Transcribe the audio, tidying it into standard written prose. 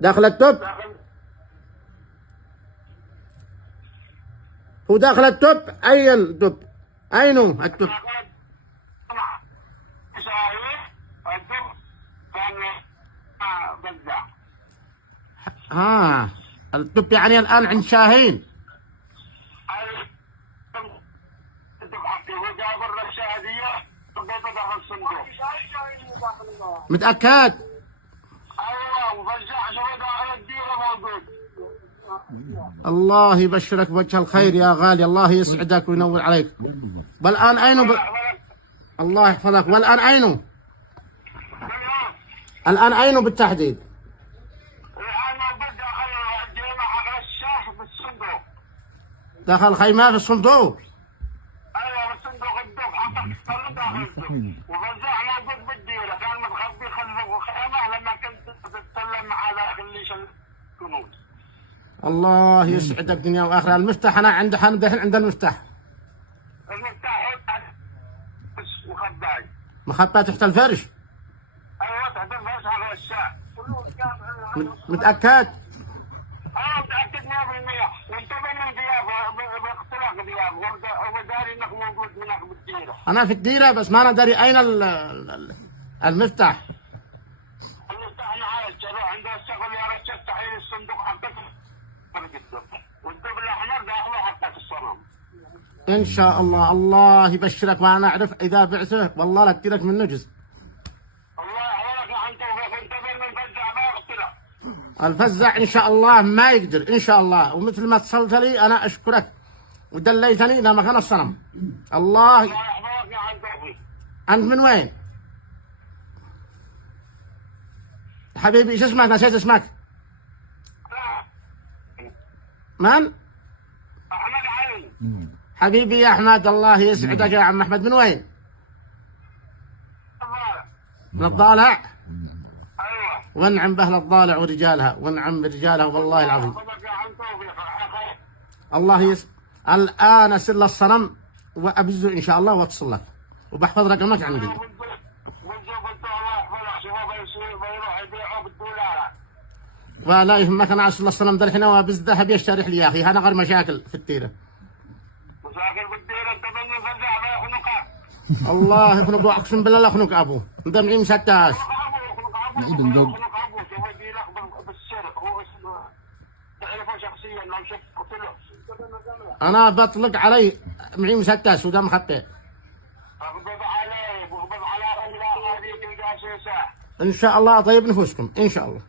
داخل التوب؟ داخل. هو داخل التوب؟ أي التوب؟ أينه التوب؟ التوب يعني الآن عند شاهين. متأكد؟ الله يبشرك بوجه الخير يا غالي، الله يسعدك وينور عليك. والآن أين الله يحفظك. والآن أين؟ الآن أين بالتحديد؟ داخل خيمة في الصندوق. ايوه الصندوق الدب حطك الصندوق داخل الدب وفزعنا الدب بالديره كان متخبي خلف الخيمه لما كنت تتكلم مع ذاك اللي شل الكنوز. الله يسعدك دنيا واخره. المفتاح انا عند حمد الحين عند المفتاح. المفتاح مخباي. مخبى تحت الفرش. ايوه تحت الفرش على الشاع. متأكد؟ متأكد 100% وانتبه من ضيافه باختلاف ضيافه وداري انك موجود هناك بالديره. انا في الديره بس ما انا داري اين المفتاح. المفتاح معايا الشباب عنده الشغل يا رجال تحيل الصندوق حقك والدب الاحمر داخله حقك الصنم. ان شاء الله. الله يبشرك وانا اعرف اذا بعته والله لا اديلك من نجز. الله يحفظك عن توفيق انتبه من فزع ما يقتلك. الفزع ان شاء الله ما يقدر ان شاء الله. ومثل ما اتصلت لي انا اشكرك ودليتني الى مكان الصنم. الله يحفظك عن توفيق. انت من وين؟ حبيبي ايش اسمك؟ نسيت اسمك. من؟ احمد علي. حبيبي يا احمد الله يسعدك يا عم احمد. من وين؟ من الضالع. ايوه. وانعم باهل الضالع ورجالها، وانعم برجالها والله العظيم. الله الان اسر للصنم وابزه ان شاء الله واتصل لك وبحفظ رقمك عندي. ولا يهمك انا اسر للصنم ذا الحين وابز ذهب يشتري لي يا اخي. انا غير مشاكل في التيره. مشاكل بالديره انت بني فزع ما يخنقك. الله يخنق اقسم بالله لا يخنق ابوه. انت معي مسدس. انا بطلق علي معي مسدس وده مخطئ. ان شاء الله طيب نفوسكم ان شاء الله.